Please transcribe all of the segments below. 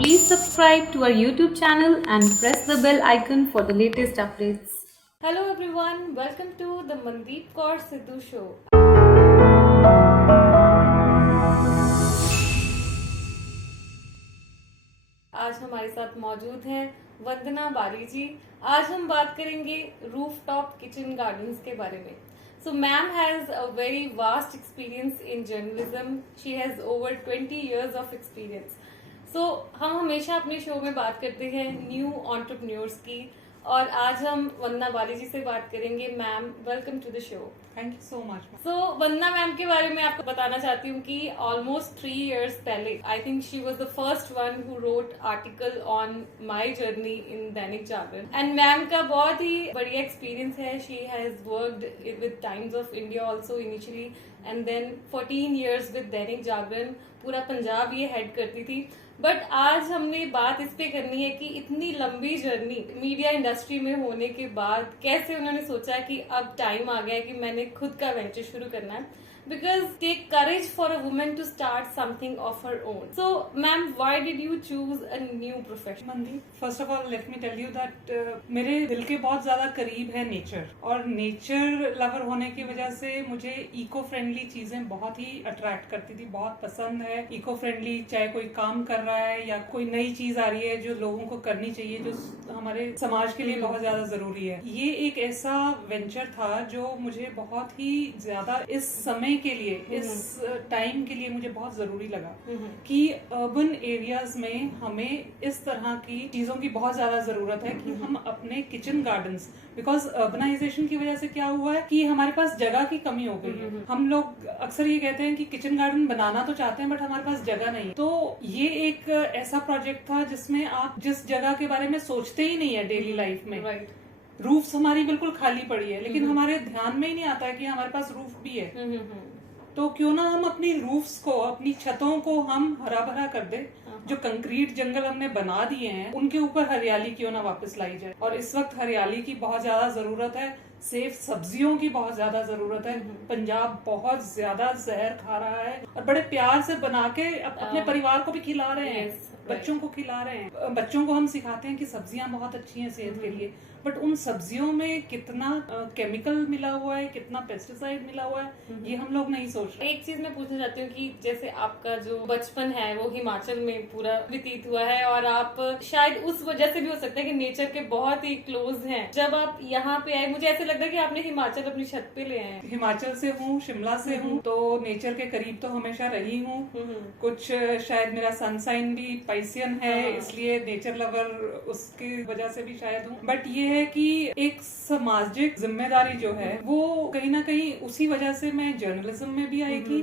Please subscribe to our YouTube channel and press the bell icon for the latest updates. Hello everyone, welcome to the Mandeep Kaur Sidhu Show. आज हमारे साथ मौजूद हैं वंदना बाली जी। आज हम बात करेंगे रूफटॉप किचन गार्डन्स के बारे में। So ma'am has a very vast experience in journalism. She has over 20 years of experience. So हम हमेशा अपने शो में बात करते हैं न्यू एंटरप्रेन्योर्स की, और आज हम वंदना बाली जी से बात करेंगे। Ma'am, welcome to the show. Thank you so much. So Vandana ma'am के बारे में आपको बताना चाहती हूँ कि ऑलमोस्ट 3 years पहले I think she was the first one who wrote article on my journey in Dainik Jagran, and ma'am का बहुत ही बढ़िया एक्सपीरियंस है। She has worked with Times of India also initially, and then 14 years with Dainik Jagran. पूरा पंजाब ये head करती थी। But आज हमने बात इस पे करनी है कि इतनी लंबी जर्नी मीडिया इंडस्ट्री में होने के बाद कैसे उन्होंने सोचा कि अब टाइम आ गया है कि मैंने खुद का वेंचर शुरू करना है। Because take courage for a woman to start something of her own. So, ma'am, why did you choose a new profession? Mandeep, first of all let me tell you that मेरे दिल के बहुत ज्यादा करीब है नेचर, और नेचर लवर होने की वजह से मुझे इको फ्रेंडली चीजें बहुत ही अट्रैक्ट करती थी, बहुत पसंद है इको फ्रेंडली। चाहे कोई काम कर रहा है या कोई नई चीज आ रही है जो लोगों को करनी चाहिए, जो हमारे समाज के लिए बहुत ज्यादा जरूरी है। ये एक ऐसा वेंचर था जो मुझे बहुत ही ज्यादा इस समय के लिए, इस टाइम के लिए मुझे बहुत जरूरी लगा कि अर्बन एरियाज में हमें इस तरह की चीजों की बहुत ज्यादा जरूरत है कि हम अपने किचन गार्डन्स, बिकॉज अर्बनाइजेशन की वजह से क्या हुआ है कि हमारे पास जगह की कमी हो गई है। हम लोग अक्सर ये कहते हैं कि किचन गार्डन बनाना तो चाहते हैं बट हमारे पास जगह नहीं। तो ये एक ऐसा प्रोजेक्ट था जिसमें आप जिस जगह के बारे में सोचते ही नहीं है डेली लाइफ में, रूफ्स हमारी बिल्कुल खाली पड़ी है, लेकिन हमारे ध्यान में ही नहीं आता है कि हमारे पास रूफ भी है। तो क्यों ना हम अपनी रूफ्स को, अपनी छतों को हम हरा भरा कर दे। जो कंक्रीट जंगल हमने बना दिए हैं उनके ऊपर हरियाली क्यों ना वापस लाई जाए। और इस वक्त हरियाली की बहुत ज्यादा जरूरत है, सेफ सब्जियों की बहुत ज्यादा जरूरत है। पंजाब बहुत ज्यादा जहर खा रहा है और बड़े प्यार से बना के अपने परिवार को भी खिला रहे हैं, बच्चों को खिला रहे हैं। बच्चों को हम सिखाते हैं कि सब्जियां बहुत अच्छी हैं सेहत के लिए, बट उन सब्जियों में कितना केमिकल मिला हुआ है, कितना पेस्टिसाइड मिला हुआ है, ये हम लोग नहीं सोच रहे। एक चीज मैं पूछना चाहती हूँ कि जैसे आपका जो बचपन है वो हिमाचल में पूरा व्यतीत हुआ है, और आप शायद उस वजह से भी हो सकता है कि नेचर के बहुत ही क्लोज हैं। जब आप यहाँ पे आए, मुझे ऐसे लगता है कि आपने हिमाचल अपनी छत पे ले आए। हिमाचल से हूँ, शिमला से हूँ, तो नेचर के करीब तो हमेशा रही हूँ। कुछ शायद मेरा सनसाइन भी पाइसियन है, इसलिए नेचर लवर उसकी वजह से भी शायद हूँ। बट ये है कि एक सामाजिक जिम्मेदारी जो है वो कहीं ना कहीं उसी वजह से मैं जर्नलिज्म में भी आई थी,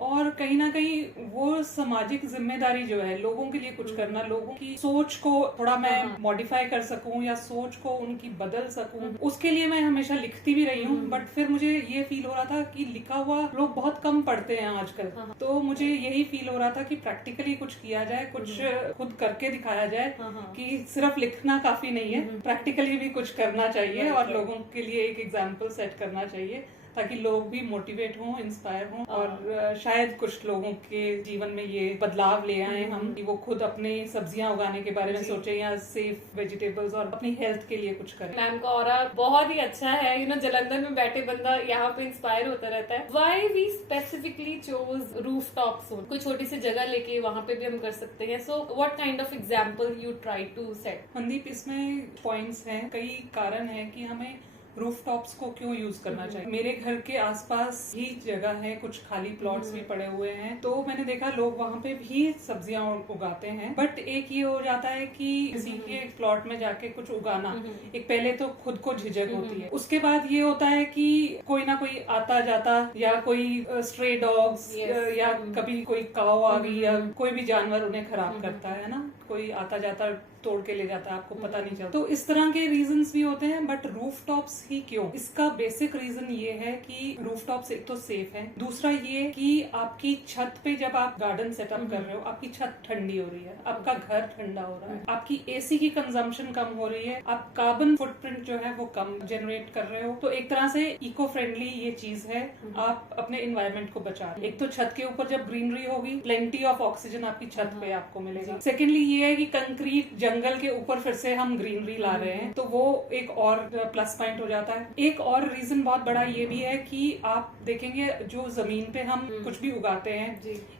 और कहीं ना कहीं वो सामाजिक जिम्मेदारी जो है, लोगों के लिए कुछ करना, लोगों की सोच को थोड़ा मैं मॉडिफाई कर सकूं या सोच को उनकी बदल सकूं, उसके लिए मैं हमेशा लिखती भी रही हूं। बट फिर मुझे ये फील हो रहा था कि लिखा हुआ लोग बहुत कम पढ़ते हैं आजकल, तो मुझे यही फील हो रहा था कि प्रैक्टिकली कुछ किया जाए, कुछ खुद करके दिखाया जाए कि सिर्फ लिखना काफी नहीं है, प्रैक्टिकली भी कुछ करना चाहिए और लोगों के लिए एक एग्जाम्पल सेट करना चाहिए, ताकि लोग भी मोटिवेट हों, इंस्पायर हों, और शायद कुछ लोगों के जीवन में ये बदलाव ले आए हम कि वो खुद अपनी सब्जियां उगाने के बारे में सोचे या सेफ वेजिटेबल्स और अपनी हेल्थ के लिए कुछ करें। मैम का ऑरा बहुत ही अच्छा है। जलंधर में बैठे बंदा यहाँ पे इंस्पायर होता रहता है। Why we specifically chose rooftop zone? कोई छोटी सी जगह लेके वहाँ पे भी हम कर सकते हैं। So what kind of example you try to set? Mandeep, इसमें पॉइंट्स हैं, कई कारण है कि हमें रूफटॉप्स को क्यों यूज करना चाहिए। मेरे घर के आसपास ही जगह है, कुछ खाली प्लॉट्स भी पड़े हुए हैं, तो मैंने देखा लोग वहाँ पे भी सब्जियां उगाते हैं। बट एक ये हो जाता है कि किसी के प्लॉट में जाके कुछ उगाना, एक पहले तो खुद को झिझक होती है, उसके बाद ये होता है कि कोई ना कोई आता जाता, या कोई स्ट्रे डॉग्स, या कभी कोई काऊ आ गई या कोई भी जानवर उन्हें खराब करता है ना, कोई आता जाता तोड़ के ले जाता है, आपको पता नहीं चलता। तो इस तरह के रीजंस भी होते हैं। बट रूफ टॉप्स ही क्यों? इसका बेसिक रीजन ये है कि रूफ टॉप्स एक तो सेफ है, दूसरा ये कि आपकी छत पे जब आप गार्डन सेटअप कर रहे हो, आपकी छत ठंडी हो रही है, आपका घर ठंडा हो रहा है, आपकी एसी की कंजम्पशन कम हो रही है, आप कार्बन फुटप्रिंट जो है वो कम जनरेट कर रहे हो। तो एक तरह से इको फ्रेंडली ये चीज है, आप अपने इन्वायरमेंट को बचा रहे हो। एक तो छत के ऊपर जब ग्रीनरी होगी, प्लेंटी ऑफ ऑक्सीजन आपकी छत पे आपको मिलेगा। सेकेंडली ये है कि कंक्रीट जंगल के ऊपर फिर से हम ग्रीनरी ला रहे हैं, तो वो एक और प्लस पॉइंट हो जाता है। एक और रीजन बहुत बड़ा ये भी है कि आप देखेंगे जो जमीन पे हम कुछ भी उगाते हैं,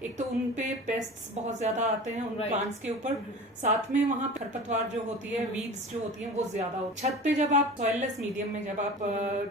एक तो उन पे पेस्ट्स बहुत ज्यादा आते हैं उन प्लांट्स के ऊपर, साथ में वहाँ खरपतवार जो होती है, वीड्स जो होती हैं वो ज्यादा होती है। छत पे जब आप सॉइललेस मीडियम में जब आप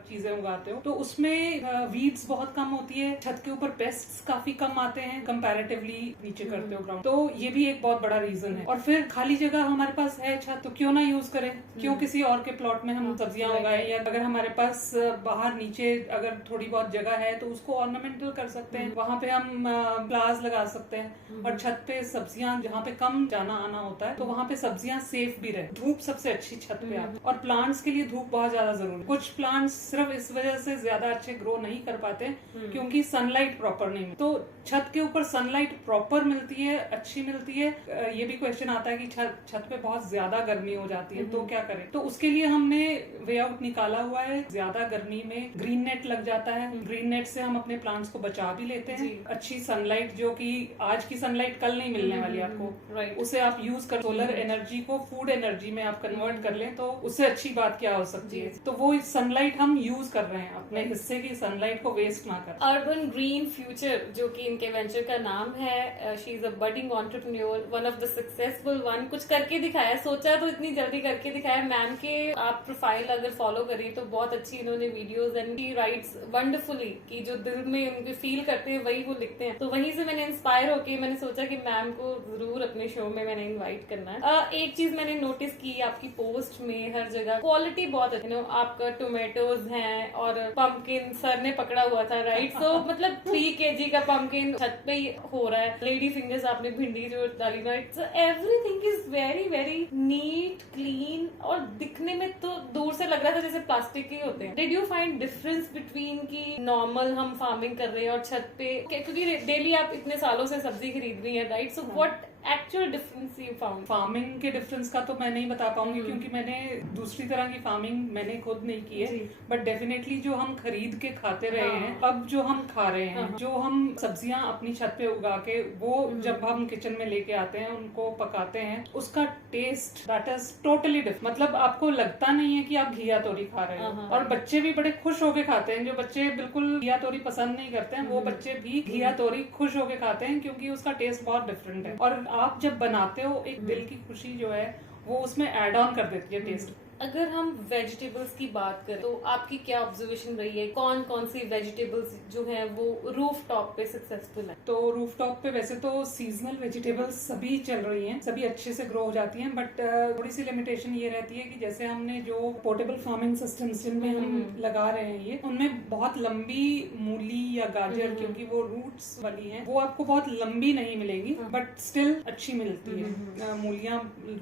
चीजें उगाते हो तो उसमें वीड्स बहुत कम होती है, छत के ऊपर पेस्ट्स काफी कम आते हैं कंपैरेटिवली नीचे करते हो ग्राउंड। तो ये भी एक बहुत बड़ा रीजन है। और फिर खाली जगह हमारे पास है छत, तो क्यों ना यूज करें, क्यों किसी और के प्लॉट में हम सब्जियां उगाएं, या अगर हमारे पास बाहर नीचे अगर थोड़ी बहुत जगह है तो उसको ऑर्नामेंटल कर सकते हैं, वहां पे हम फ्लावर्स लगा सकते हैं। और छत पे सब्जियां जहाँ पे कम जाना आना होता है तो वहाँ पे सब्जियां सेफ भी रहे। धूप सबसे अच्छी छत पे आती है, और प्लांट्स के लिए धूप बहुत ज्यादा जरूरी है। कुछ प्लांट्स सिर्फ इस वजह से ज्यादा अच्छे ग्रो नहीं कर पाते क्योंकि सनलाइट प्रॉपर नहीं मिलती। तो छत के ऊपर सनलाइट प्रॉपर मिलती है, अच्छी मिलती है। ये भी क्वेश्चन आता है कि छत पे बहुत ज्यादा गर्मी हो जाती है तो क्या करें? तो उसके लिए हमने वे आउट निकाला हुआ है। ज्यादा गर्मी में ग्रीन नेट लग जाता है, ग्रीन नेट से हम अपने प्लांट्स को बचा भी लेते हैं। अच्छी सनलाइट जो कि आज की सनलाइट कल नहीं मिलने वाली आपको, उसे आप यूज कर सोलर एनर्जी को फूड एनर्जी में आप कन्वर्ट कर लें तो उससे अच्छी बात क्या हो सकती है। तो वो सनलाइट हम यूज कर रहे हैं, अपने हिस्से की सनलाइट को वेस्ट ना कर। अर्बन ग्रीन फ्यूचर जो कि इनके वेंचर का नाम है, she is a budding entrepreneur, one of the successful one. कुछ करके दिखाया, सोचा तो इतनी जल्दी करके दिखाया। मैम के आप प्रोफाइल अगर फॉलो करें तो बहुत अच्छी इन्होंने videos and she writes wonderfully कि जो दिल में उनके फील करते हैं वही वो लिखते हैं। तो वहीं से मैंने इंस्पायर होके मैंने सोचा कि मैम को जरूर अपने शो में मैंने इनवाइट करना है। एक चीज मैंने नोटिस की आपकी पोस्ट में, हर जगह क्वालिटी बहुत है। आपका टोमेटोज हैं और पंपकिन सर ने पकड़ा हुआ था, राइट? सो मतलब 3 kg का पंपकिन छत पे ही हो रहा है। लेडी फिंगर्स आपने भिंडी जो डाली, right? So everything is very very neat, clean, और दिखने में तो दूर से लग रहा था जैसे प्लास्टिक ही होते हैं। Did you find difference between की नॉर्मल हम फार्मिंग कर रहे हैं और छत पे, क्योंकि डेली आप इतने सालों से सब्जी खरीद रही है, right? So what actual difference you found? Farming के डिफरेंस का तो मैं नहीं बता पाऊंगी क्योंकि मैंने दूसरी तरह की फार्मिंग मैंने खुद नहीं की है। बट डेफिनेटली जो हम खरीद के खाते रहे हैं, अब जो हम खा रहे हैं, जो हम सब्जियां अपनी छत पे उगा के वो जब हम किचन में लेके आते हैं, उनको पकाते हैं, उसका taste that is totally different. मतलब आपको लगता नहीं है कि आप घिया तोरी खा रहे हो। और बच्चे भी बड़े खुश होके खाते हैं। जो बच्चे बिल्कुल घिया तोरी पसंद नहीं करते हैं, वो बच्चे भी घिया तोरी खुश होके खाते हैं क्योंकि उसका टेस्ट बहुत डिफरेंट है। और आप जब बनाते हो, एक दिल की खुशी जो है वो उसमें ऐड ऑन कर देती है टेस्ट। अगर हम वेजिटेबल्स की बात करें तो आपकी क्या ऑब्जर्वेशन रही है? कौन कौन सी वेजिटेबल्स जो हैं वो रूफ टॉप पे सक्सेसफुल है? तो रूफ टॉप पे वैसे तो सीजनल वेजिटेबल्स सभी चल रही हैं, सभी अच्छे से ग्रो हो जाती हैं। बट थोड़ी सी लिमिटेशन ये रहती है कि जैसे हमने जो पोर्टेबल फार्मिंग सिस्टम्स जिनमें हम लगा रहे हैं, ये उनमें बहुत लंबी मूली या गाजर, क्योंकि वो रूट्स वाली हैं, वो आपको बहुत लंबी नहीं मिलेगी बट स्टिल अच्छी मिलती है। मूलियां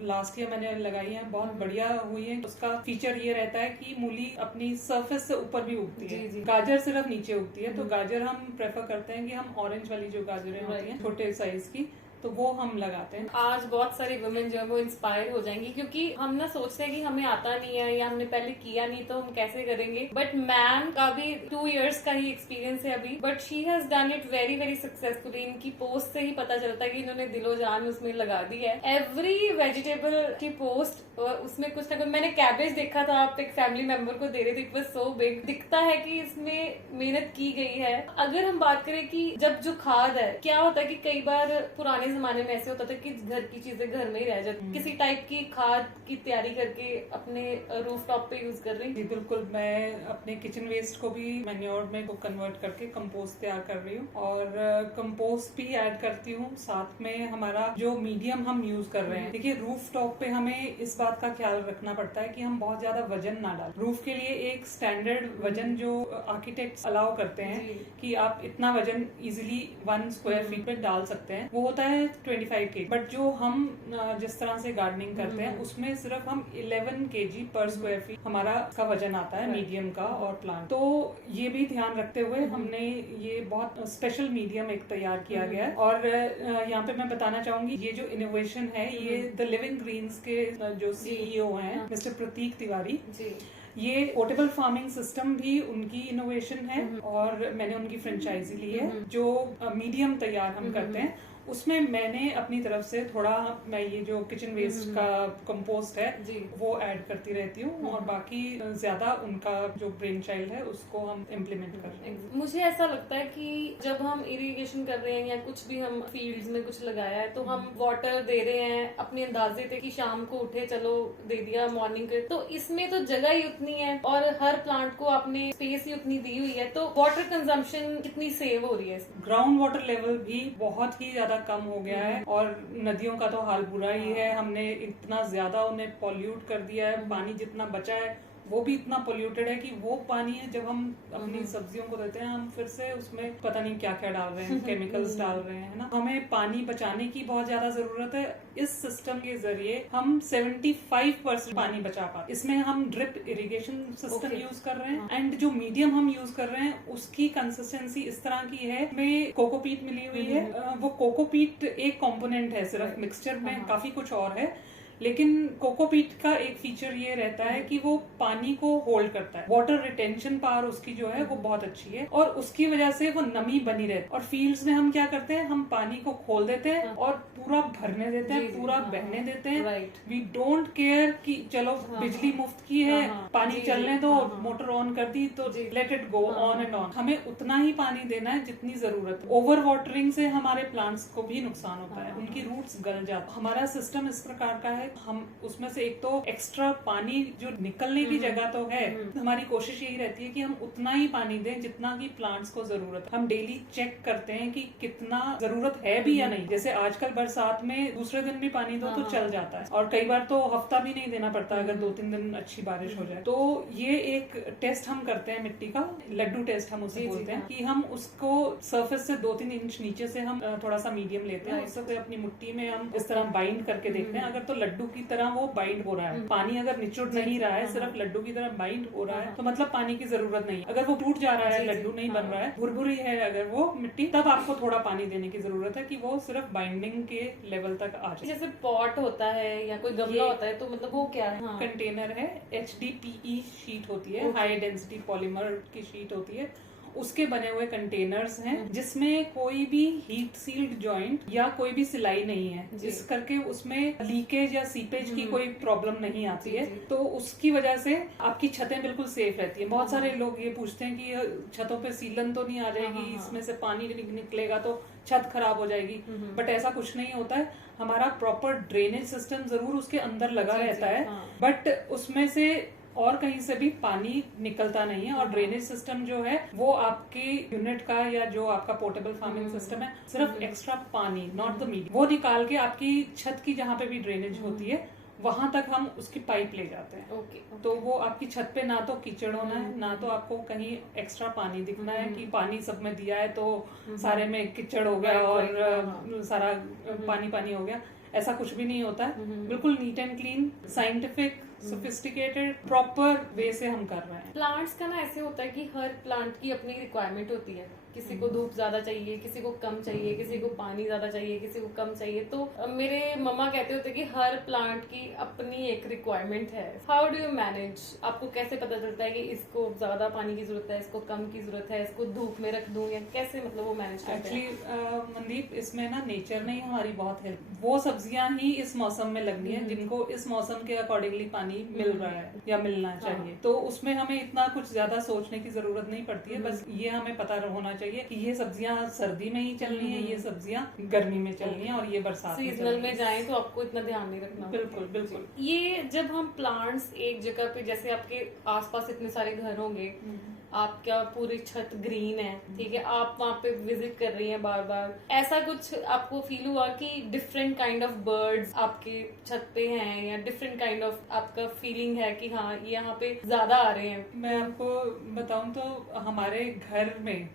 लास्ट ईयर मैंने लगाई हैं, बहुत बढ़िया हुई है। उसका फीचर ये रहता है कि मूली अपनी सरफेस से ऊपर भी उगती है, गाजर सिर्फ नीचे उगती है। तो गाजर हम प्रेफर करते हैं कि हम ऑरेंज वाली जो गाजरें होती हैं छोटे साइज की, तो वो हम लगाते हैं। आज बहुत सारी वुमेन जो है वो इंस्पायर हो जाएंगी क्योंकि हम ना सोचते हैं कि हमें आता नहीं है या हमने पहले किया नहीं तो हम कैसे करेंगे। बट मैम का भी 2 years का ही एक्सपीरियंस है अभी, but she has done it very very successfully. इनकी पोस्ट से ही पता चलता है कि इन्होंने दिलो जान उसमें लगा दी है। एवरी वेजिटेबल की पोस्ट उसमें कुछ ना कुछ, मैंने कैबेज देखा था, आप एक फैमिली मेंबर को दे रहे थे, इट वाज सो बिग। दिखता है कि इसमें मेहनत की गई है। अगर हम बात करें कि जब जो खाद है, क्या होता है कि कई बार पुराने जमाने में ऐसे होता था कि घर की चीजें घर में ही रह जाती, किसी टाइप की खाद की तैयारी करके अपने रूफ टॉप पे यूज कर रही? जी बिल्कुल, मैं अपने किचन वेस्ट को भी मैन्योर में कन्वर्ट करके कंपोस्ट तैयार कर रही हूँ और कंपोस्ट भी ऐड करती हूँ। साथ में हमारा जो मीडियम हम यूज कर रहे हैं, देखिए रूफ टॉप पे हमें इस बात का ख्याल रखना पड़ता है कि हम बहुत ज्यादा वजन ना डालें। रूफ के लिए एक स्टैंडर्ड वजन जो आर्किटेक्ट्स अलाउ करते हैं कि आप इतना वजन इजिली 1 स्क्वायर फीट पे डाल सकते हैं, वो होता है है 25 kg, बट जो हम जिस तरह से गार्डनिंग करते हैं उसमें सिर्फ हम 11 kg पर स्क्वायर फीट हमारा का वजन आता है मीडियम का और प्लांट। तो ये भी ध्यान रखते हुए हमने ये बहुत स्पेशल मीडियम एक तैयार किया गया है। और यहाँ पे मैं बताना चाहूंगी ये जो इनोवेशन है ये द लिविंग ग्रीन्स के जो CEO हैं मिस्टर प्रतीक तिवारी जी। ये पोर्टेबल फार्मिंग सिस्टम भी उनकी इनोवेशन है और मैंने उनकी फ्रेंचाइजी ली है। जो मीडियम तैयार हम करते हैं उसमें मैंने अपनी तरफ से थोड़ा मैं ये जो किचन वेस्ट का कंपोस्ट है जी। वो ऐड करती रहती हूँ और बाकी ज्यादा उनका जो ब्रेन चाइल्ड है उसको हम इम्प्लीमेंट कर रहे हैं। मुझे ऐसा लगता है कि जब हम इरिगेशन कर रहे हैं या कुछ भी हम फील्ड्स में कुछ लगाया है तो हम वाटर दे रहे हैं अपने अंदाजे थे कि शाम को उठे चलो दे दिया मॉर्निंग के, तो इसमें तो जगह ही उतनी है और हर प्लांट को आपने स्पेस ही उतनी दी हुई है, तो वाटर कंजम्पशन कितनी सेव हो रही है। ग्राउंड वाटर लेवल भी बहुत ही ज्यादा कम हो गया है और नदियों का तो हाल बुरा ही है। हमने इतना ज्यादा उन्हें पॉल्यूट कर दिया है, पानी जितना बचा है वो भी इतना पोल्यूटेड है कि वो पानी है जब हम अपनी सब्जियों को देते हैं हम फिर से उसमें पता नहीं क्या क्या डाल रहे हैं, केमिकल्स डाल रहे हैं, है ना। हमें पानी बचाने की बहुत ज्यादा जरूरत है। इस सिस्टम के जरिए हम 75% पानी बचा पाते। इसमें हम ड्रिप इरिगेशन सिस्टम यूज कर रहे हैं एंड जो मीडियम हम यूज कर रहे हैं उसकी कंसिस्टेंसी इस तरह की है, में कोकोपीट मिली हुई है। वो कोकोपीट एक कंपोनेंट है सिर्फ, मिक्सचर में काफी कुछ और है, लेकिन कोकोपीट का एक फीचर ये रहता है कि वो पानी को होल्ड करता है। वाटर रिटेंशन पावर उसकी जो है वो बहुत अच्छी है और उसकी वजह से वो नमी बनी रहती है। और फील्ड्स में हम क्या करते हैं, हम पानी को खोल देते हैं और पूरा भरने देते हैं, पूरा बहने देते हैं। वी डोंट केयर कि चलो बिजली मुफ्त की है, पानी चलने दो, मोटर ऑन कर दी तो let it go on and on. हमें उतना ही पानी देना है जितनी जरूरत है। ओवर वाटरिंग से हमारे प्लांट्स को भी नुकसान होता है, उनकी रूट्स गल जाती है। हमारा सिस्टम इस प्रकार का है, हम उसमें से एक तो एक्स्ट्रा पानी जो निकलने की जगह तो है, हमारी कोशिश यही रहती है कि हम उतना ही पानी दें जितना कि प्लांट्स को जरूरत है। हम डेली चेक करते हैं कि कितना जरूरत है भी या नहीं। जैसे आजकल बरसात में दूसरे दिन भी पानी दो तो चल जाता है और कई बार तो हफ्ता भी नहीं देना पड़ता अगर 2-3 दिन अच्छी बारिश हो जाए। तो ये एक टेस्ट हम करते हैं मिट्टी का, लड्डू टेस्ट हम उसे बोलते हैं, कि हम उसको सरफेस से 2-3 इंच नीचे से हम थोड़ा सा मीडियम लेते हैं, उससे अपनी मिट्टी में हम इस तरह बाइंड करके देखते हैं। अगर तो लड्डू की तरह वो बाइंड हो रहा है, पानी अगर निचुड़ नहीं रहा है, सिर्फ लड्डू की तरह बाइंड हो रहा है, तो मतलब पानी की जरूरत नहीं। अगर वो टूट जा रहा है, लड्डू नहीं बन रहा है, भुरभुरी है अगर वो मिट्टी, तब आपको थोड़ा पानी देने की जरूरत है कि वो सिर्फ बाइंडिंग के लेवल तक आ जाए। जैसे पॉट होता है या कोई गमला होता है तो मतलब वो क्या है? कंटेनर है, HDPE शीट होती है, हाई डेंसिटी पॉलीमर की शीट होती है, उसके बने हुए कंटेनर्स हैं जिसमें कोई भी हीट सील्ड जॉइंट या कोई भी सिलाई नहीं है, जिस करके उसमें लीकेज या सीपेज की कोई प्रॉब्लम नहीं आती है। तो उसकी वजह से आपकी छतें बिल्कुल सेफ रहती है। बहुत सारे लोग ये पूछते हैं कि छतों पे सीलन तो नहीं आ जाएगी, इसमें से पानी निकलेगा तो छत खराब हो जाएगी, बट ऐसा कुछ नहीं होता है। हमारा प्रॉपर ड्रेनेज सिस्टम जरूर उसके अंदर लगा रहता है, बट उसमें से और कहीं से भी पानी निकलता नहीं है। और ड्रेनेज सिस्टम जो है वो आपके यूनिट का या जो आपका पोर्टेबल फार्मिंग सिस्टम है, सिर्फ एक्स्ट्रा पानी, नॉट द मीडियम, वो निकाल के आपकी छत की जहाँ पे भी ड्रेनेज होती है वहां तक हम उसकी पाइप ले जाते हैं। तो वो आपकी छत पे ना तो कीचड़ होना है, ना तो आपको कहीं एक्स्ट्रा पानी दिखना है कि पानी सब में दिया है तो सारे में कीचड़ हो गया और सारा पानी पानी हो गया। ऐसा कुछ भी नहीं होता है। बिल्कुल neat and clean, scientific, sophisticated, proper way से हम कर रहे हैं। प्लांट्स का ना ऐसे होता है कि हर प्लांट की अपनी रिक्वायरमेंट होती है। किसी को धूप ज्यादा चाहिए, किसी को कम चाहिए, किसी को पानी ज्यादा चाहिए, किसी को कम चाहिए। तो मेरे मम्मा कहते होते कि हर प्लांट की अपनी एक रिक्वायरमेंट है। How do you manage? आपको कैसे पता चलता है कि इसको ज्यादा पानी की जरूरत है, इसको कम की जरूरत है, इसको धूप में रख दूं, या कैसे मतलब वो मैनेज करते हैं? एक्चुअली मनदीप, इसमें ना नेचर ने हमारी बहुत हेल्प, वो सब्जियां ही इस मौसम में लगनी है जिनको इस मौसम के अकॉर्डिंगली पानी मिल रहा है या मिलना चाहिए। तो उसमें हमें इतना कुछ ज्यादा सोचने की जरूरत नहीं पड़ती है। बस ये हमें पता होना चाहिए कि ये सब्जियां सर्दी में ही चलनी है, ये सब्जियां गर्मी में चलनी है और ये बरसात सीजनल में जाएं तो आपको इतना ध्यान नहीं रखना। बिल्कुल बिल्कुल। ये जब हम प्लांट्स एक जगह पे, जैसे आपके आसपास इतने सारे घर होंगे, आपका पूरी छत ग्रीन है, ठीक है, आप वहाँ पे विजिट कर रही हैं बार बार, ऐसा कुछ आपको फील हुआ कि डिफरेंट काइंड ऑफ बर्ड्स आपके छत पे हैं, या डिफरेंट काइंड ऑफ आपका फीलिंग है कि हाँ ये यहाँ पे ज्यादा आ रहे हैं? मैं आपको बताऊं तो हमारे घर में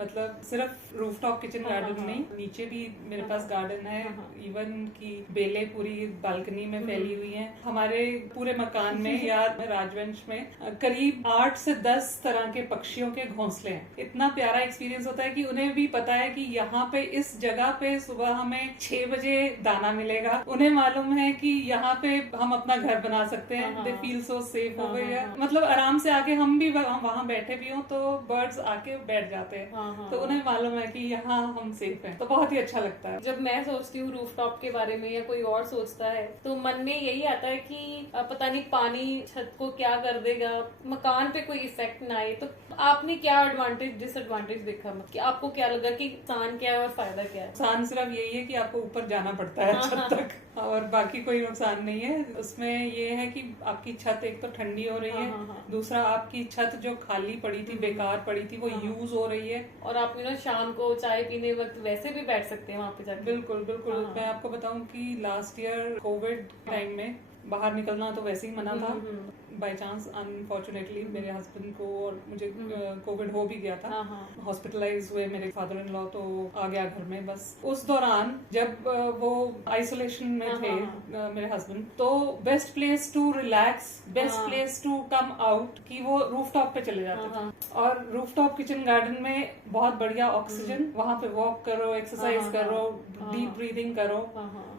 मतलब सिर्फ रूफटॉप किचन गार्डन नहीं, नीचे भी मेरे पास गार्डन है, इवन की बेलें पूरी बालकनी में फैली हुई हैं। हमारे पूरे मकान में या राजवंश में करीब 8 से 10 तरह के पक्षियों के घोंसले हैं। इतना प्यारा एक्सपीरियंस होता है कि उन्हें भी पता है कि यहाँ पे इस जगह पे सुबह हमें 6 बजे दाना मिलेगा, उन्हें मालूम है कि यहाँ पे हम अपना घर बना सकते हैं। दे फील सो सेफ हो गई है, मतलब आराम से आके हम भी वहाँ बैठे भी हों तो बर्ड्स आके बैठ जाते हैं, तो उन्हें मालूम है कि यहाँ हम सेफ हैं, तो बहुत ही अच्छा लगता है। जब मैं सोचती हूँ रूफटॉप के बारे में या कोई और सोचता है तो मन में यही आता है कि पता नहीं पानी छत को क्या कर देगा, मकान पे कोई इफेक्ट ना आए। तो आपने क्या एडवांटेज डिसएडवांटेज देखा, कि आपको क्या लगा कि नुकसान क्या है और फायदा क्या है? नुकसान सिर्फ यही है कि आपको ऊपर जाना पड़ता है छत तक, और बाकी कोई नुकसान नहीं है। उसमें ये है कि आपकी छत एक तो ठंडी हो रही है, दूसरा आपकी छत जो खाली पड़ी थी, बेकार पड़ी थी, वो यूज हो रही है। और आप शाम को चाय पीने वक्त वैसे भी बैठ सकते हैं वहाँ पे जाके। बिल्कुल बिल्कुल। मैं आपको बताऊं कि लास्ट ईयर कोविड टाइम में बाहर निकलना तो वैसे ही मना था। बाय चांस अनफॉर्चुनेटली मेरे हस्बैंड को और मुझे कोविड हो भी गया था, हॉस्पिटलाइज हुए मेरे फादर इन लॉ, तो आ गया घर में। बस उस दौरान जब वो आइसोलेशन में थे मेरे हस्बैंड, तो best place to relax, best place to come out कि वो रूफटॉप पे चले जाते थे। और रूफटॉप किचन गार्डन में बहुत बढ़िया ऑक्सीजन, वहां पे वॉक करो, एक्सरसाइज करो, डीप ब्रीदिंग करो,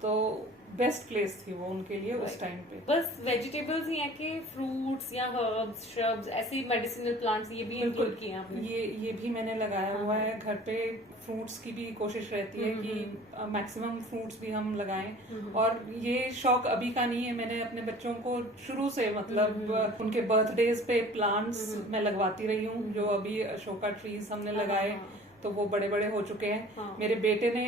तो बेस्ट प्लेस थी वो उनके लिए उस टाइम पे। बस वेजिटेबल्स ही हैं कि फ्रूट्स या हर्ब्स, श्रब्स, ऐसी मेडिसिनल प्लांट्स ये भी इंक्लूड किए आपने? ये भी मैंने लगाया हुआ है घर पे। फ्रूट्स की भी कोशिश रहती है कि मैक्सिमम फ्रूट्स भी हम लगाएं। और ये शौक अभी का नहीं है, मैंने अपने बच्चों को शुरू से मतलब उनके बर्थडेज पे प्लांट्स मैं लगवाती रही हूँ। जो अभी अशोका ट्रीज हमने लगाए तो वो बड़े बड़े हो चुके हैं। मेरे बेटे ने,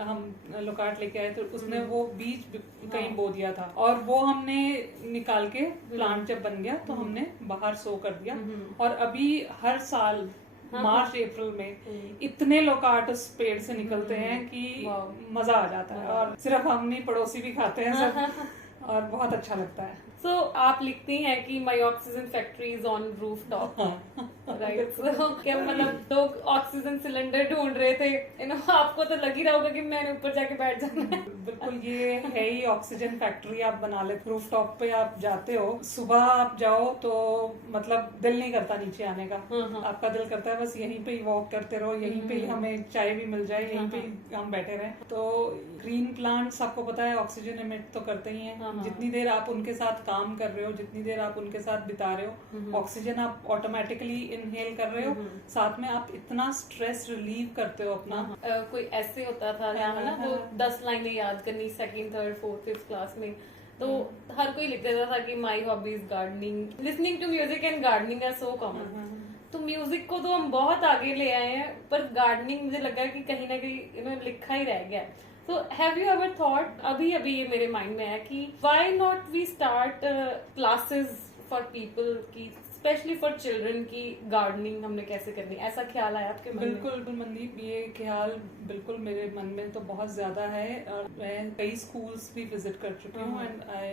हम लोकार्ट लेके आए तो उसने वो बीज कहीं बो दिया था, और वो हमने निकाल के प्लांट जब बन गया तो हमने बाहर सो कर दिया। और अभी हर साल मार्च अप्रैल में इतने लोकार्ट उस पेड़ से निकलते हैं कि मजा आ जाता है। और सिर्फ हम नहीं, पड़ोसी भी खाते हैं सब, और बहुत अच्छा लगता है। So, आप लिखती हैं कि my oxygen factory is on roof top, right? So क्या मतलब लोग ऑक्सीजन सिलेंडर ढूंढ रहे थे, आपको तो लग ही रहा होगा कि मैंने ऊपर जाके बैठ जाना है। बिल्कुल, ये है ही ऑक्सीजन फैक्ट्री। आप बना ले, रूफ टॉप पे आप जाते हो, सुबह आप जाओ तो मतलब दिल नहीं करता नीचे आने का, आपका दिल करता है बस यहीं पे ही वॉक करते रहो, यहीं पे ही हमें चाय भी मिल जाए, यहीं पे हम बैठे रहे। तो ग्रीन प्लांट्स आपको पता है ऑक्सीजन एमिट तो करते ही हैं। जितनी देर आप उनके साथ काम कर रहे हो, जितनी देर आप उनके साथ बिता रहे हो, ऑक्सीजन आप ऑटोमेटिकली इनहेल कर रहे हो, साथ में आप इतना स्ट्रेस रिलीव करते हो अपना। कोई ऐसे होता था ना, वो 10 लाइनें याद करनी 2nd, 3rd, 4th, 5th class में, तो हर कोई लिख देता था कि my hobby is gardening, listening to music and gardening are so common. तो म्यूजिक को तो हम बहुत आगे ले आए हैं, पर गार्डनिंग मुझे लगा कि कहीं ना कहीं लिखा ही रह गया। So have you ever thought, अभी ये मेरे माइंड में है कि why not we start classes for people की, स्पेशली फॉर चिल्ड्रन की गार्डनिंग हमने कैसे करनी, ऐसा ख्याल आया आपके मन में? बिल्कुल मनदीप, ये ख्याल बिल्कुल मेरे मन में तो बहुत ज्यादा है, और मैं कई स्कूल्स भी विजिट कर चुकी हूँ। And I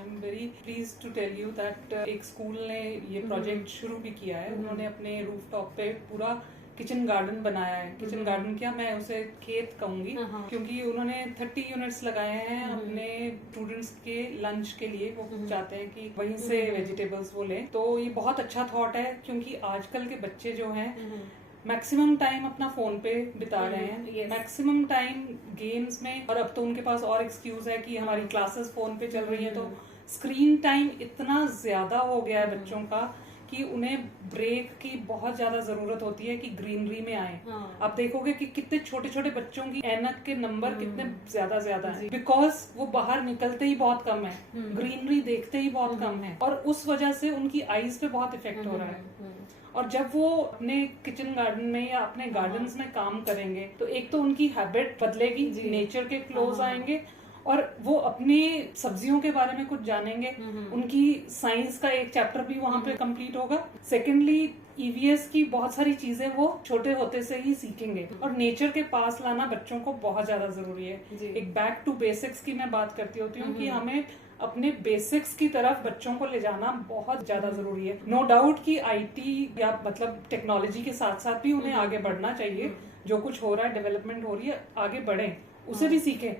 am very please to tell you that एक स्कूल ने ये प्रोजेक्ट शुरू भी किया है। उन्होंने अपने रूफटॉप पे पूरा किचन गार्डन बनाया है। किचन गार्डन क्या, मैं उसे खेत कहूंगी, क्योंकि उन्होंने 30 यूनिट्स लगाए हैं अपने स्टूडेंट्स के लंच के लिए। वो चाहते हैं कि वहीं से वेजिटेबल्स वो लें। तो ये बहुत अच्छा थॉट है, क्योंकि आजकल के बच्चे जो हैं मैक्सिमम टाइम अपना फोन पे बिता रहे हैं, मैक्सिमम टाइम गेम्स में, और अब तो उनके पास और एक्सक्यूज है कि हमारी क्लासेस फोन पे चल रही है। तो स्क्रीन टाइम इतना ज्यादा हो गया है बच्चों का कि उन्हें ब्रेक की बहुत ज्यादा जरूरत होती है कि ग्रीनरी में आए। आप देखोगे कि कितने छोटे छोटे बच्चों की ऐनक के नंबर कितने ज्यादा है, बिकॉज वो बाहर निकलते ही बहुत कम है, ग्रीनरी देखते ही बहुत कम है, और उस वजह से उनकी आईज पे बहुत इफेक्ट हो रहा है। और जब वो अपने किचन गार्डन में या अपने गार्डन्स में काम करेंगे तो एक तो उनकी हैबिट बदलेगी, नेचर के क्लोज आएंगे, और वो अपनी सब्जियों के बारे में कुछ जानेंगे, उनकी साइंस का एक चैप्टर भी वहां पे कंप्लीट होगा। सेकेंडली ईवीएस की बहुत सारी चीजें वो छोटे होते से ही सीखेंगे, और नेचर के पास लाना बच्चों को बहुत ज्यादा जरूरी है। जी। एक बैक टू बेसिक्स की मैं बात करती होती हूँ कि हमें अपने बेसिक्स की तरफ बच्चों को ले जाना बहुत ज्यादा जरूरी है। नो डाउट कि आईटी या मतलब टेक्नोलॉजी के साथ साथ भी उन्हें आगे बढ़ना चाहिए। जो कुछ हो रहा है, डेवलपमेंट हो रही है, आगे बढ़ें, उसे भी सीखें,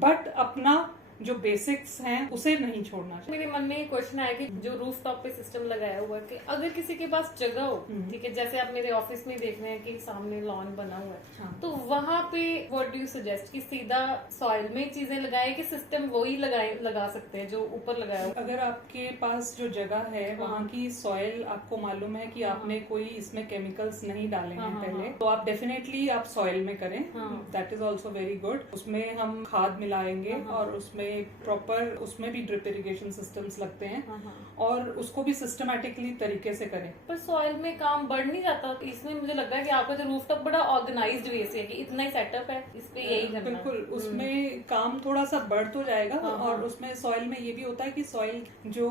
बट अपना जो बेसिक्स हैं उसे नहीं छोड़ना चाहिए। मेरे मन में ये क्वेश्चन आया कि जो रूफ टॉप पे सिस्टम लगाया हुआ है कि अगर किसी के पास जगह हो, ठीक है, जैसे आप मेरे ऑफिस में देख रहे हैं कि सामने लॉन बना हुआ है, हाँ। तो वहां पे व्हाट डू यू सजेस्ट कि सीधा सॉइल में चीजें लगाए कि सिस्टम वही लगा सकते हैं जो ऊपर लगाया हुआ? अगर आपके पास जो जगह है वहाँ की सॉइल आपको मालूम है कि आपने कोई इसमें केमिकल्स नहीं डाले हैं पहले, तो आप डेफिनेटली आप सॉइल में करें। That is also very good. उसमें हम खाद मिलाएंगे और उसमें प्रॉपर, उसमें भी ड्रिप इरिगेशन सिस्टम्स लगते हैं, और उसको भी सिस्टमैटिकली तरीके से करें। पर सॉइल में काम बढ़ नहीं जाता? इसमें मुझे लग रहा है कि आपका जो रूफटॉप बड़ा ऑर्गेनाइज्ड वे से है कि इतना ही सेटअप है, इस पे यही करना है। बिल्कुल, उसमें काम थोड़ा सा बढ़ तो जाएगा। और उसमें सॉइल में ये भी होता है कि सॉइल जो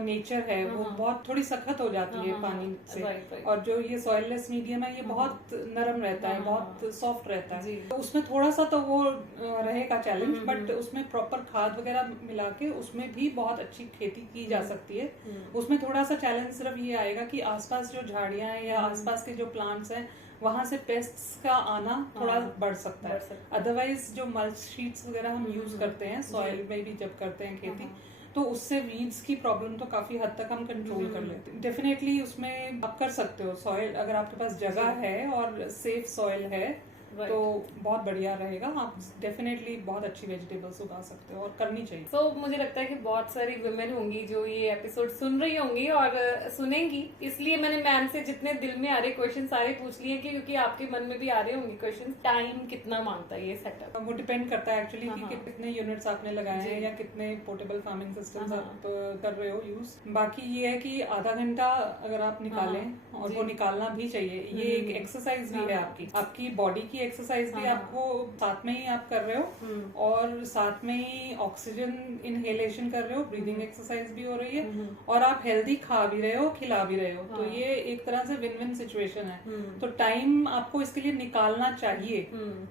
नेचर है वो बहुत थोड़ी सख्त हो जाती है पानी से, और जो ये सॉइललेस मीडियम है ये बहुत नरम रहता है, बहुत सॉफ्ट रहता है। तो उसमें थोड़ा सा तो वो रहेगा चैलेंज, बट उसमें प्रॉपर खाद वगैरह मिला के उसमें भी बहुत अच्छी खेती की जा सकती है। उसमें थोड़ा सा चैलेंज सिर्फ ये आएगा कि आसपास जो झाड़ियां हैं या आसपास के जो प्लांट्स हैं वहां से पेस्ट्स का आना थोड़ा बढ़ सकता है। अदरवाइज जो मल्च शीट्स वगैरह हम यूज करते हैं सॉइल में भी जब करते हैं खेती, तो उससे वीड्स की प्रॉब्लम तो काफी हद तक हम कंट्रोल कर लेते हैं। डेफिनेटली उसमें आप कर सकते हो सॉइल, अगर आपके पास जगह है और सेफ सॉइल है तो बहुत बढ़िया रहेगा। आप डेफिनेटली बहुत अच्छी वेजिटेबल्स उगा सकते हो और करनी चाहिए। तो मुझे लगता है कि बहुत सारी वुमेन होंगी जो ये एपिसोड सुन रही होंगी और सुनेंगी, इसलिए मैंने मैम से जितने दिल में आ रहे क्वेश्चन सारे पूछ लिए क्योंकि आपके मन में भी आ रहे होंगे क्वेश्चन। टाइम कितना मांगता है ये सेटअप? वो डिपेंड करता है एक्चुअली कि कितने यूनिट्स आपने लगाए हैं या कितने पोर्टेबल फार्मिंग सिस्टम्स आप कर रहे हो यूज। बाकी ये है कि आधा घंटा अगर आप निकालें, और वो निकालना भी चाहिए, ये एक एक्सरसाइज भी है आपकी बॉडी की एक्सरसाइज भी आपको साथ में ही आप कर रहे हो, और साथ में ही ऑक्सीजन इनहेलेशन कर रहे हो, ब्रीदिंग एक्सरसाइज भी हो रही है, और आप हेल्दी खा भी रहे हो, खिला भी रहे हो। तो ये एक तरह से विन विन सिचुएशन है। तो टाइम आपको इसके लिए निकालना चाहिए,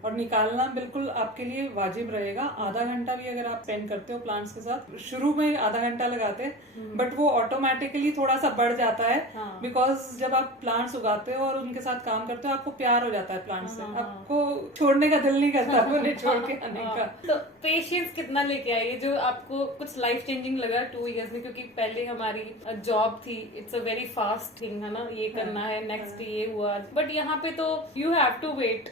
और निकालना बिल्कुल आपके लिए वाजिब रहेगा। आधा घंटा भी अगर आप स्पेंड करते हो प्लांट्स के साथ, शुरू में आधा घंटा लगाते, बट वो ऑटोमेटिकली थोड़ा सा बढ़ जाता है, बिकॉज जब आप प्लांट्स उगाते हो और उनके साथ काम करते हो आपको प्यार हो जाता है प्लांट्स से, आपको छोड़ने का दिल नहीं करता उन्हें छोड़ के आने का। तो पेशेंस कितना लेके आइए जो आपको कुछ लाइफ चेंजिंग लगा 2 इयर्स में? क्योंकि पहले हमारी जॉब थी, it's a very fast thing, है ना, ये करना है, नेक्स्ट ये हुआ, बट यहाँ पे तो यू हैव टू वेट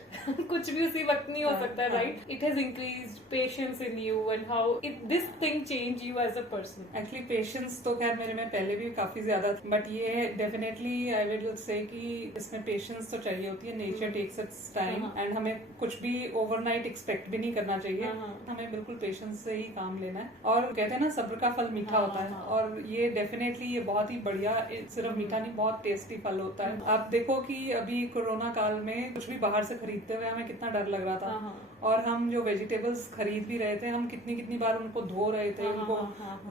कुछ भी उसी वक्त नहीं हो सकता, right? It has increased patience in you and how this thing change you as a person. Actually patience तो खैर मेरे में पहले भी काफी ज्यादा था, बट ये डेफिनेटली आई विल से कि इसमें पेशेंस तो चाहिए होती है। Nature takes its time, and हमें कुछ भी ओवरनाइट एक्सपेक्ट भी नहीं करना चाहिए। हमें बिल्कुल पेशेंस से ही काम लेना है, और कहते हैं ना सब्र का फल मीठा होता है, और ये डेफिनेटली ये बहुत ही बढ़िया, सिर्फ मीठा नहीं, बहुत टेस्टी फल होता है। आप देखो कि अभी कोरोना काल में कुछ भी बाहर से खरीदते हुए हमें कितना डर लग रहा था, और हम जो वेजिटेबल्स खरीद भी रहे थे, हम कितनी बार उनको धो रहे थे, उनको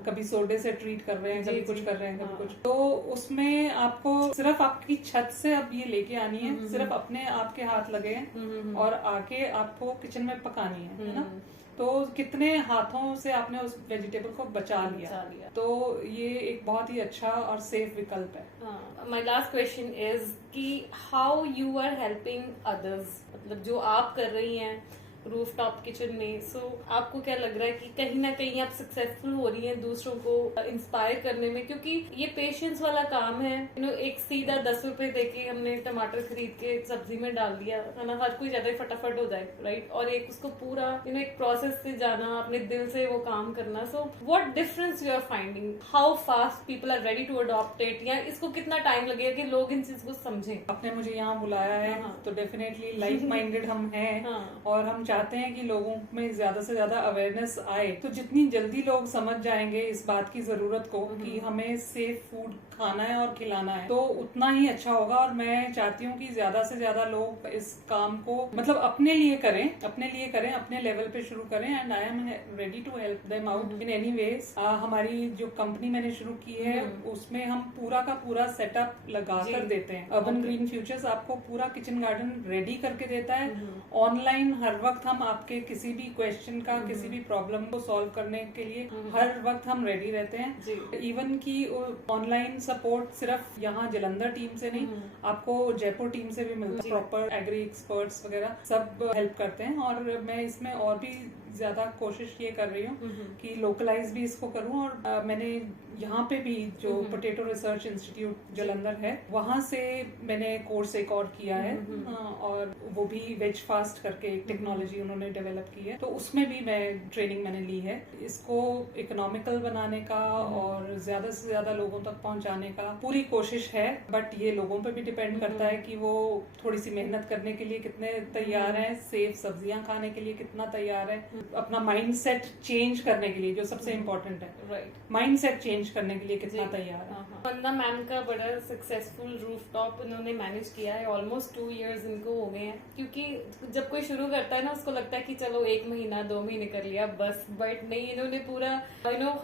कभी सोडे से ट्रीट कर रहे हैं, कभी कुछ कर रहे हैं, कभी कुछ। तो उसमें आपको सिर्फ आपकी छत से अब ये लेके आनी है, सिर्फ अपने आपके हाथ लगे हैं, और आके आपको किचन में पकानी है ना। तो कितने हाथों से आपने उस वेजिटेबल को बचा लिया। तो ये एक बहुत ही अच्छा और सेफ विकल्प है। माय लास्ट क्वेश्चन इज कि how you are helping others, मतलब जो आप कर रही हैं रूफटॉप किचन में, सो आपको क्या लग रहा है कि कहीं ना कहीं आप सक्सेसफुल हो रही हैं दूसरों को इंस्पायर करने में? क्योंकि ये पेशेंस वाला काम है, एक सीधा 10 रुपए देके हमने टमाटर खरीद के सब्जी में डाल दिया, है ना, हर कोई ज्यादा फटाफट हो जाए, राइट? और एक उसको पूरा एक प्रोसेस से जाना, अपने दिल से वो काम करना। So what difference you are finding? How fast people are ready to adopt it, या इसको कितना टाइम लगेगा कि लोग इन चीज को समझें? आपने मुझे यहाँ बुलाया है तो डेफिनेटली लाइक माइंडेड हम हैं, और हम चाहते हैं कि लोगों में ज्यादा से ज्यादा अवेयरनेस आए, तो जितनी जल्दी लोग समझ जाएंगे इस बात की जरूरत को कि हमें सेफ फूड खाना है और खिलाना है, तो उतना ही अच्छा होगा। और मैं चाहती हूँ कि ज्यादा से ज्यादा लोग इस काम को मतलब अपने लिए करें, अपने लेवल पे शुरू करें। And I am ready to help them out in any ways. हमारी जो कंपनी मैंने शुरू की है उसमें हम पूरा का पूरा सेटअप लगा कर देते हैं। अर्बन ग्रीन फ्यूचर्स आपको पूरा किचन गार्डन रेडी करके देता है। ऑनलाइन हर वक्त हम आपके किसी भी क्वेश्चन का, किसी भी प्रॉब्लम को सॉल्व करने के लिए हर वक्त हम रेडी रहते हैं। इवन की ऑनलाइन सपोर्ट सिर्फ यहाँ जलंधर टीम से नहीं, आपको जयपुर टीम से भी मिलता है। प्रॉपर एग्री एक्सपर्ट्स वगैरह सब हेल्प करते हैं। और मैं इसमें और भी ज्यादा कोशिश ये कर रही हूँ कि लोकलाइज भी इसको करूँ। और मैंने यहाँ पे भी जो पोटैटो रिसर्च इंस्टीट्यूट जलंधर है, वहाँ से मैंने कोर्स एक और किया है। और वो भी वेज फास्ट करके एक टेक्नोलॉजी उन्होंने डेवलप की है, तो उसमें भी मैं ट्रेनिंग मैंने ली है। इसको इकोनॉमिकल बनाने का और ज्यादा से ज्यादा लोगों तक पहुँचाने का पूरी कोशिश है। बट ये लोगों पे भी डिपेंड करता है कि वो थोड़ी सी मेहनत करने के लिए कितने तैयार हैं, सेफ सब्जियां खाने के लिए कितना तैयार है, अपना माइंड सेट चेंज करने के लिए, जो सबसे इम्पोर्टेंट है, राइट, माइंड सेट चेंज करने के लिए कितना तैयार है। वंदना मैम का बड़ा सक्सेसफुल रूफटॉप उन्होंने मैनेज किया है। ऑलमोस्ट 2 इयर्स इनको हो गए हैं, क्योंकि जब कोई शुरू करता है ना उसको लगता है कि चलो 1 महीना 2 महीने कर लिया बस, बट नहीं, इन्होंने पूरा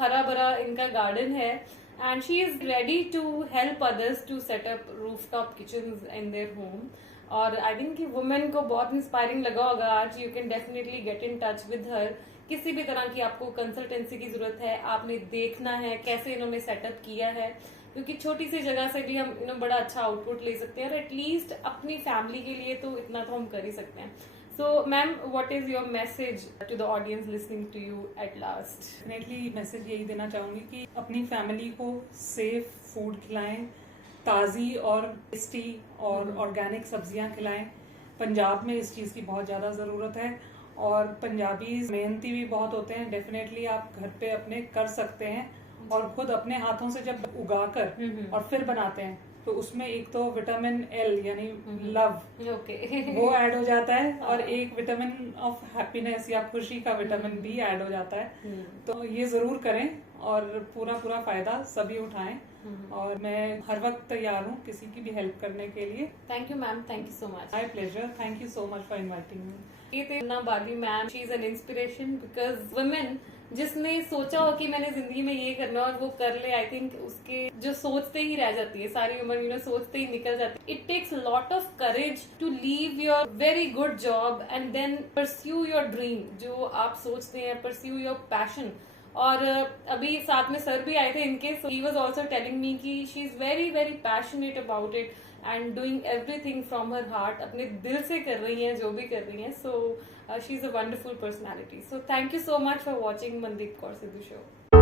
हरा भरा इनका गार्डन है। And she is ready to help others to set up rooftop kitchens in their home. और आई थिंक कि वुमेन को बहुत इंस्पायरिंग लगा होगा आज। You can definitely get in touch with her. किसी भी तरह की आपको कंसल्टेंसी की जरूरत है, आपने देखना है कैसे इन्होंने सेटअप किया है, क्योंकि छोटी सी जगह से भी हम बड़ा अच्छा आउटपुट ले सकते हैं। और एटलीस्ट अपनी फैमिली के लिए तो इतना तो हम कर ही सकते हैं। So ma'am, what is your message to the audience listening to you at last? Definitely message यही देना चाहूंगी कि अपनी फैमिली को सेफ फूड खिलाएं, ताज़ी और टेस्टी और ऑर्गेनिक सब्जियां खिलाएं। पंजाब में इस चीज़ की बहुत ज़्यादा ज़रूरत है और पंजाबी मेहनती भी बहुत होते हैं। डेफिनेटली आप घर पे अपने कर सकते हैं और खुद अपने हाथों से जब उगाकर और फिर बनाते हैं तो उसमें एक तो विटामिन एल यानी लव वो ऐड हो जाता है और एक विटामिन ऑफ हैप्पीनेस या खुशी का विटामिन बी ऐड हो जाता है। तो ये जरूर करें और पूरा फायदा सभी उठाएं। और मैं हर वक्त तैयार हूँ किसी की भी हेल्प करने के लिए। Thank you ma'am, thank you so much. My pleasure, thank you so much for inviting me. ये थे ना Bali ma'am. She is an inspiration because women जिसने सोचा हो कि मैंने जिंदगी में ये करना और वो कर ले, आई थिंक उसके जो सोचते ही रह जाती है सारी उम्र, सोचते ही निकल जाती है। It takes lot of courage to leave your very good job and then pursue your dream, जो आप सोचते हैं, परस्यू योर पैशन। और अभी साथ में सर भी आए थे इनके, so he was also telling me कि she is very very passionate about it and doing everything from her heart, अपने दिल से कर रही हैं जो भी कर रही हैं। So she is a wonderful personality. So thank you so much for watching Mandeep Kaur Sidhu show.